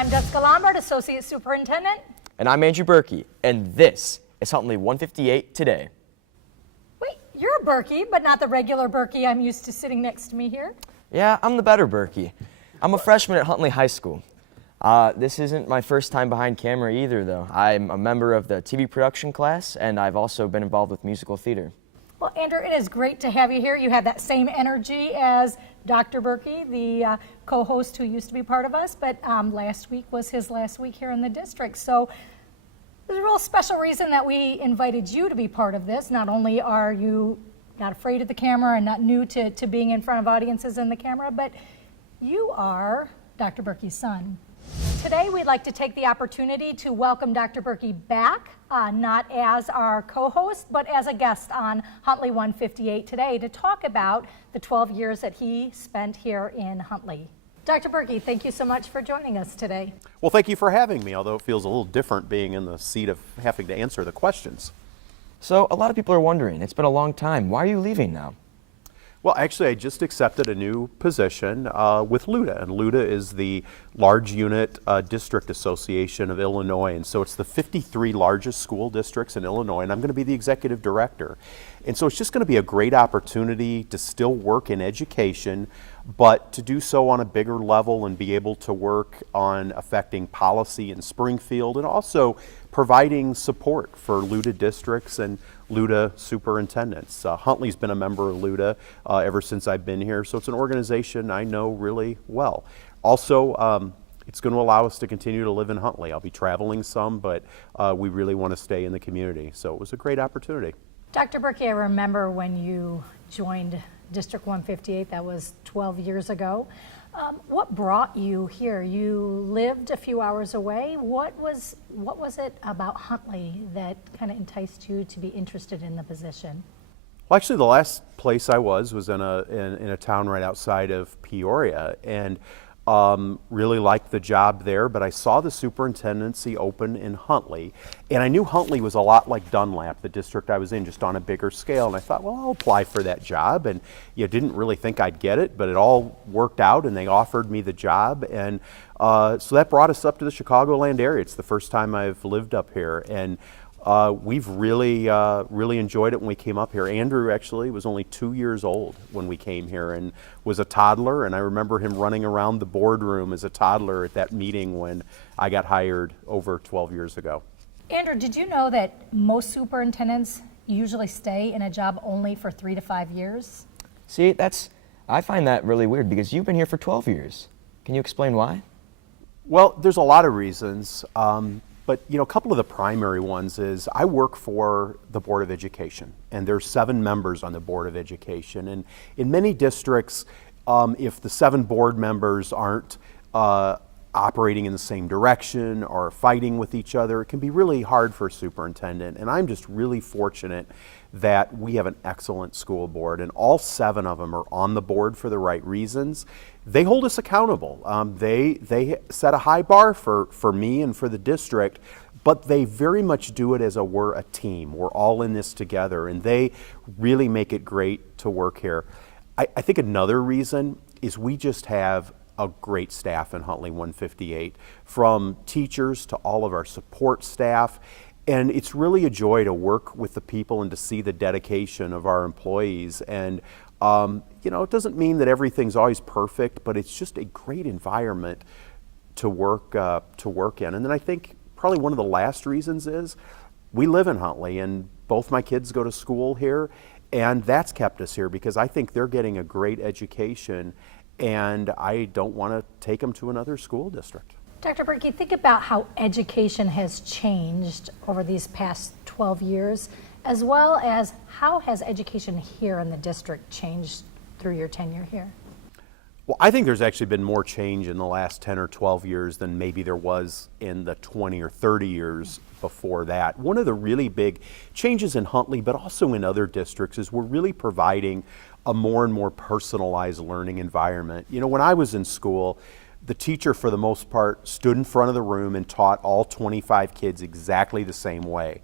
I'm Jessica Lombard, Associate Superintendent. And I'm Andrew Burkey, and this is Huntley 158 Today. Wait, you're a Burkey, but not the regular Burkey I'm used to sitting next to me here. Yeah, I'm the better Burkey. I'm a freshman at Huntley High School. This isn't my first time behind camera either, though. I'm a member of the TV production class, and I've also been involved with musical theater. Well, Andrew, it is great to have you here. You have that same energy as Dr. Burkey, the co-host who used to be part of us, but last week was his last week here in the district. So there's a real special reason that we invited you to be part of this. Not only are you not afraid of the camera and not new to being in front of audiences in the camera, but you are Dr. Burkey's son. Today, we'd like to take the opportunity to welcome Dr. Burkey back, not as our co-host, but as a guest on Huntley 158 Today to talk about the 12 years that he spent here in Huntley. Dr. Burkey, thank you so much for joining us today. Well, thank you for having me, although it feels a little different being in the seat of having to answer the questions. So, a lot of people are wondering, it's been a long time. Why are you leaving now? Well, actually, I just accepted a new position with LUDA, and LUDA is the Large Unit District Association of Illinois, and so it's the 53 largest school districts in Illinois, and I'm going to be the executive director. And so it's just going to be a great opportunity to still work in education, but to do so on a bigger level and be able to work on affecting policy in Springfield and also providing support for LUDA districts and LUDA superintendents. Huntley's been a member of LUDA ever since I've been here, so it's an organization I know really well. Also, it's going to allow us to continue to live in Huntley. I'll be traveling some, but we really want to stay in the community, so it was a great opportunity. Dr. Burkey, I remember when you joined District 158, that was 12 years ago. What brought you here? You lived a few hours away. What was it about Huntley that kind of enticed you to be interested in the position? Well, actually, the last place I was in a town right outside of Peoria, and really liked the job there, but I saw the superintendency open in Huntley, and I knew Huntley was a lot like Dunlap, the district I was in, just on a bigger scale, and I thought, well, I'll apply for that job, and didn't really think I'd get it, but it all worked out, and they offered me the job, and so that brought us up to the Chicagoland area. It's the first time I've lived up here, and we've really enjoyed it when we came up here. Andrew actually was only 2 years old when we came here and was a toddler, and I remember him running around the boardroom as a toddler at that meeting when I got hired over 12 years ago. Andrew, did you know that most superintendents usually stay in a job only for 3 to 5 years? See, I find that really weird because you've been here for 12 years. Can you explain why? Well, there's a lot of reasons. But a couple of the primary ones is I work for the Board of Education, and there's 7 members on the Board of Education. And in many districts, if the 7 board members aren't operating in the same direction or fighting with each other, it can be really hard for a superintendent. And I'm just really fortunate that we have an excellent school board, and all 7 of them are on the board for the right reasons. They hold us accountable. They set a high bar for me and for the district, but they very much do it as we're a team. We're all in this together, and they really make it great to work here. I think another reason is we just have a great staff in Huntley 158, from teachers to all of our support staff. And it's really a joy to work with the people and to see the dedication of our employees. And it doesn't mean that everything's always perfect, but it's just a great environment to work in. And then I think probably one of the last reasons is we live in Huntley, and both my kids go to school here, and that's kept us here because I think they're getting a great education, and I don't want to take them to another school district. Dr. Burkey, think about how education has changed over these past 12 years, as well as how has education here in the district changed through your tenure here? Well, I think there's actually been more change in the last 10 or 12 years than maybe there was in the 20 or 30 years before that. One of the really big changes in Huntley, but also in other districts, is we're really providing a more and more personalized learning environment. When I was in school, the teacher, for the most part, stood in front of the room and taught all 25 kids exactly the same way.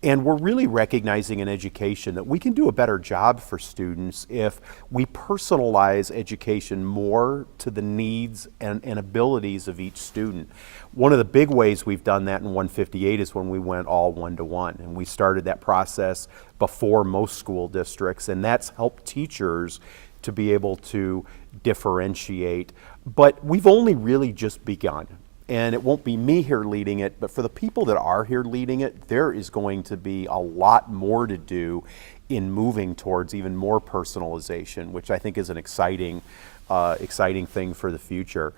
And we're really recognizing in education that we can do a better job for students if we personalize education more to the needs and abilities of each student. One of the big ways we've done that in 158 is when we went all one-to-one, and we started that process before most school districts, and that's helped teachers to be able to differentiate. But we've only really just begun. And it won't be me here leading it, but for the people that are here leading it, there is going to be a lot more to do in moving towards even more personalization, which I think is an exciting thing for the future.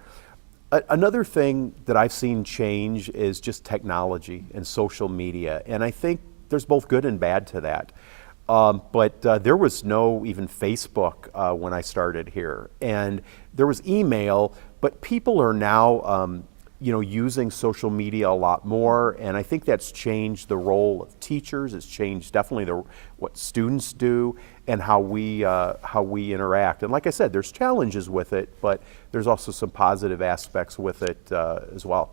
Another thing that I've seen change is just technology and social media, and I think there's both good and bad to that. But there was no even Facebook when I started here, and there was email, but people are now using social media a lot more, and I think that's changed the role of teachers. It's changed definitely what students do and how we interact. And like I said, there's challenges with it, but there's also some positive aspects with it as well.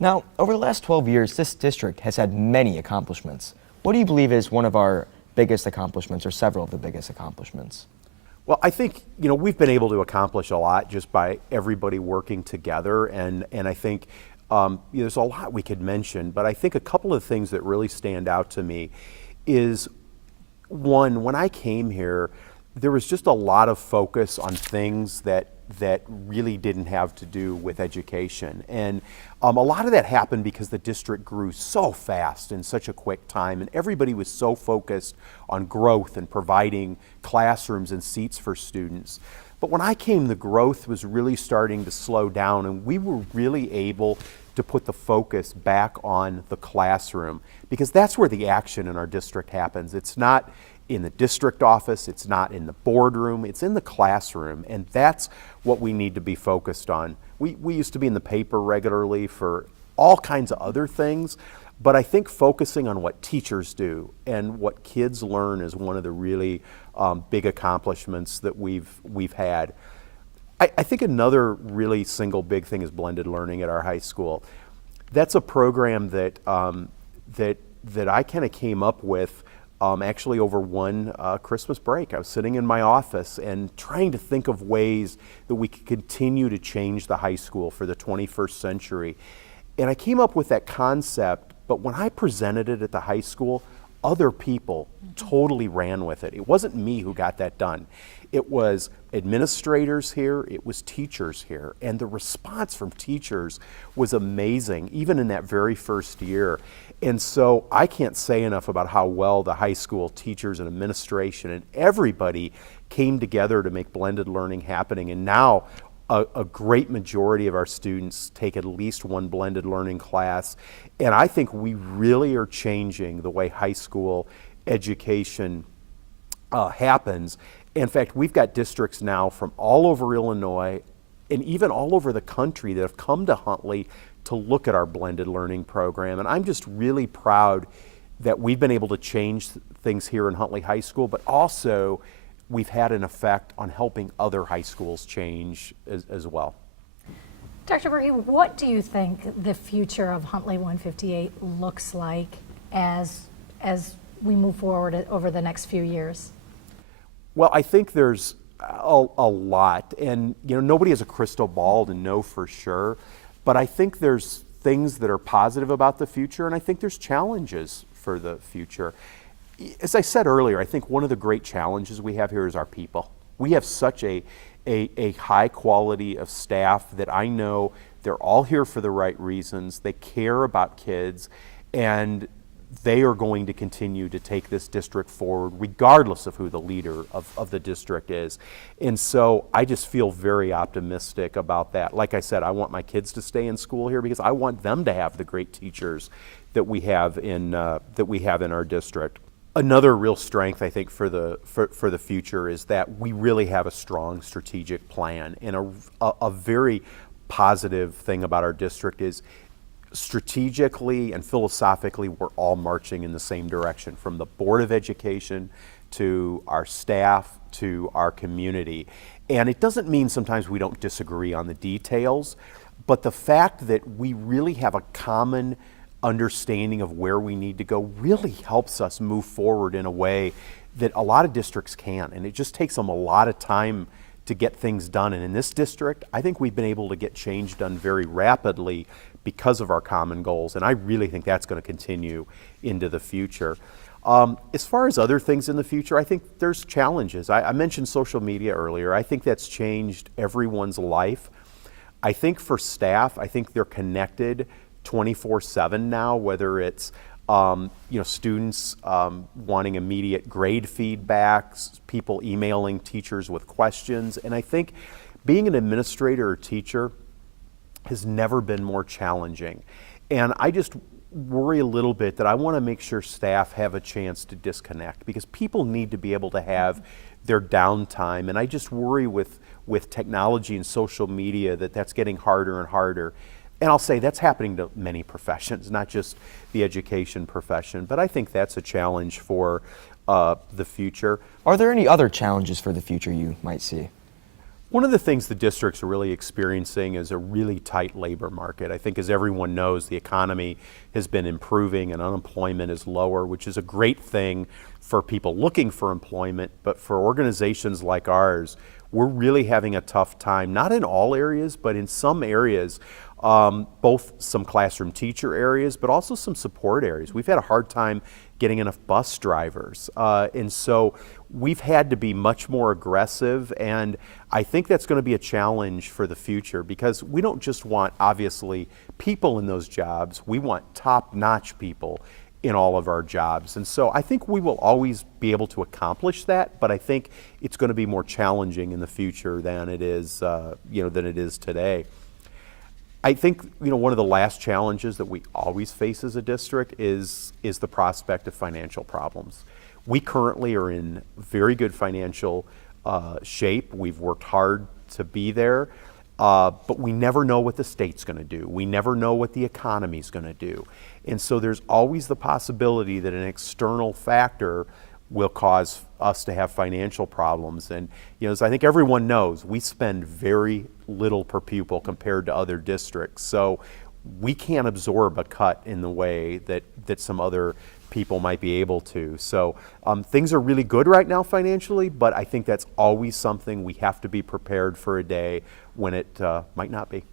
Now, over the last 12 years, this district has had many accomplishments. What do you believe is one of our biggest accomplishments, or several of the biggest accomplishments? Well, I think we've been able to accomplish a lot just by everybody working together, and I think there's a lot we could mention, but I think a couple of things that really stand out to me is, one, when I came here, there was just a lot of focus on things that really didn't have to do with education. And a lot of that happened because the district grew so fast in such a quick time, and everybody was so focused on growth and providing classrooms and seats for students. But when I came, the growth was really starting to slow down, and we were really able to put the focus back on the classroom, because that's where the action in our district happens. It's not in the district office, it's not in the boardroom, it's in the classroom, and that's what we need to be focused on. We used to be in the paper regularly for all kinds of other things, but I think focusing on what teachers do and what kids learn is one of the really big accomplishments that we've had. I think another really single big thing is blended learning at our high school. That's a program that I kind of came up with actually over one Christmas break. I was sitting in my office and trying to think of ways that we could continue to change the high school for the 21st century. And I came up with that concept, but when I presented it at the high school, other people totally ran with it. It wasn't me who got that done. It was administrators here, it was teachers here, and the response from teachers was amazing, even in that very first year. And so I can't say enough about how well the high school teachers and administration and everybody came together to make blended learning happening. And now a great majority of our students take at least one blended learning class. And I think we really are changing the way high school education happens. In fact, we've got districts now from all over Illinois and even all over the country that have come to Huntley to look at our blended learning program. And I'm just really proud that we've been able to change things here in Huntley High School, but also we've had an effect on helping other high schools change as well. Dr. Burkey, what do you think the future of Huntley 158 looks like as we move forward over the next few years? Well, I think there's a lot, and nobody has a crystal ball to know for sure, but I think there's things that are positive about the future, and I think there's challenges for the future. As I said earlier, I think one of the great challenges we have here is our people. We have such a high quality of staff that I know they're all here for the right reasons. They care about kids, and they are going to continue to take this district forward regardless of who the leader of the district is. And so I just feel very optimistic about that. Like I said, I want my kids to stay in school here because I want them to have the great teachers that we have in our district. Another real strength, I think, for the future is that we really have a strong strategic plan. And a very positive thing about our district is strategically and philosophically, we're all marching in the same direction, from the Board of Education to our staff to our community. And it doesn't mean sometimes we don't disagree on the details, but the fact that we really have a common understanding of where we need to go really helps us move forward in a way that a lot of districts can't. And it just takes them a lot of time to get things done. And in this district, I think we've been able to get change done very rapidly because of our common goals. And I really think that's going to continue into the future. As far as other things in the future, I think there's challenges. I mentioned social media earlier. I think that's changed everyone's life. I think for staff, I think they're connected 24/7 now, whether it's students wanting immediate grade feedback, people emailing teachers with questions. And I think being an administrator or teacher has never been more challenging. And I just worry a little bit that I want to make sure staff have a chance to disconnect, because people need to be able to have their downtime. And I just worry with technology and social media that that's getting harder and harder. And I'll say that's happening to many professions, not just the education profession, but I think that's a challenge for the future. Are there any other challenges for the future you might see? One of the things the districts are really experiencing is a really tight labor market. I think, as everyone knows, the economy has been improving and unemployment is lower, which is a great thing for people looking for employment. But for organizations like ours, we're really having a tough time, not in all areas, but in some areas, both some classroom teacher areas, but also some support areas. We've had a hard time getting enough bus drivers. And so we've had to be much more aggressive, and I think that's going to be a challenge for the future, because we don't just want, obviously, people in those jobs. We want top-notch people in all of our jobs. And so I think we will always be able to accomplish that, but I think it's going to be more challenging in the future than it is, today. I think one of the last challenges that we always face as a district is the prospect of financial problems. We currently are in very good financial shape. We've worked hard to be there, but we never know what the state's going to do. We never know what the economy's going to do. And so there's always the possibility that an external factor will cause us to have financial problems. And as I think everyone knows, we spend very little per pupil compared to other districts. So we can't absorb a cut in the way that some other people might be able to. So things are really good right now financially, but I think that's always something we have to be prepared for a day when it might not be.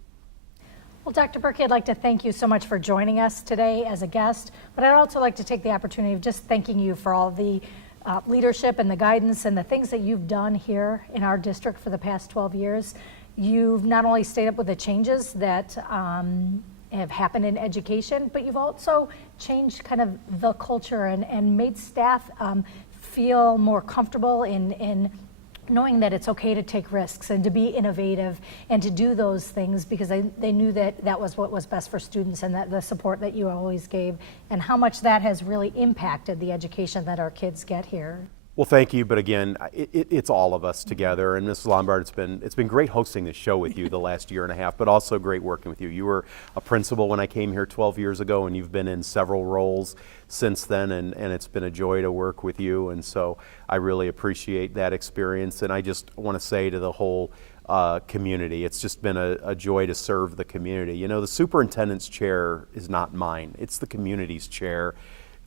Well, Dr. Burkey, I'd like to thank you so much for joining us today as a guest, but I'd also like to take the opportunity of just thanking you for all the leadership and the guidance and the things that you've done here in our district for the past 12 years. You've not only stayed up with the changes that have happened in education, but you've also changed kind of the culture and made staff feel more comfortable in knowing that it's okay to take risks and to be innovative and to do those things, because they knew that was what was best for students, and that the support that you always gave, and how much that has really impacted the education that our kids get here. Well, thank you, but again, it's all of us together. And Mrs. Lombard, it's been great hosting this show with you the last year and a half, but also great working with you. You were a principal when I came here 12 years ago, and you've been in several roles since then, and it's been a joy to work with you. And so I really appreciate that experience. And I just want to say to the whole community, it's just been a joy to serve the community. The superintendent's chair is not mine. It's the community's chair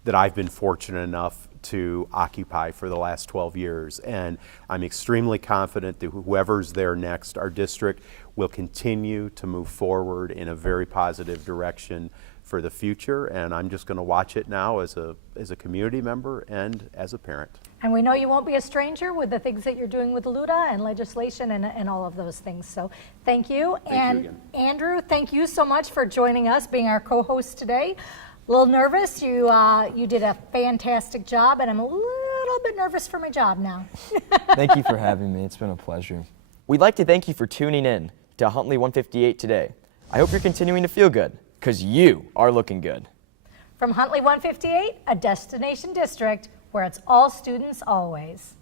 that I've been fortunate enough to occupy for the last 12 years. And I'm extremely confident that whoever's there next, our district will continue to move forward in a very positive direction for the future. And I'm just going to watch it now as a community member and as a parent. And we know you won't be a stranger with the things that you're doing with LUDA and legislation and all of those things. So thank you. Thank you again. Andrew, thank you so much for joining us, being our co-host today. A little nervous. You did a fantastic job, and I'm a little bit nervous for my job now. Thank you for having me. It's been a pleasure. We'd like to thank you for tuning in to Huntley 158 today. I hope you're continuing to feel good, because you are looking good. From Huntley 158, a destination district where it's all students always.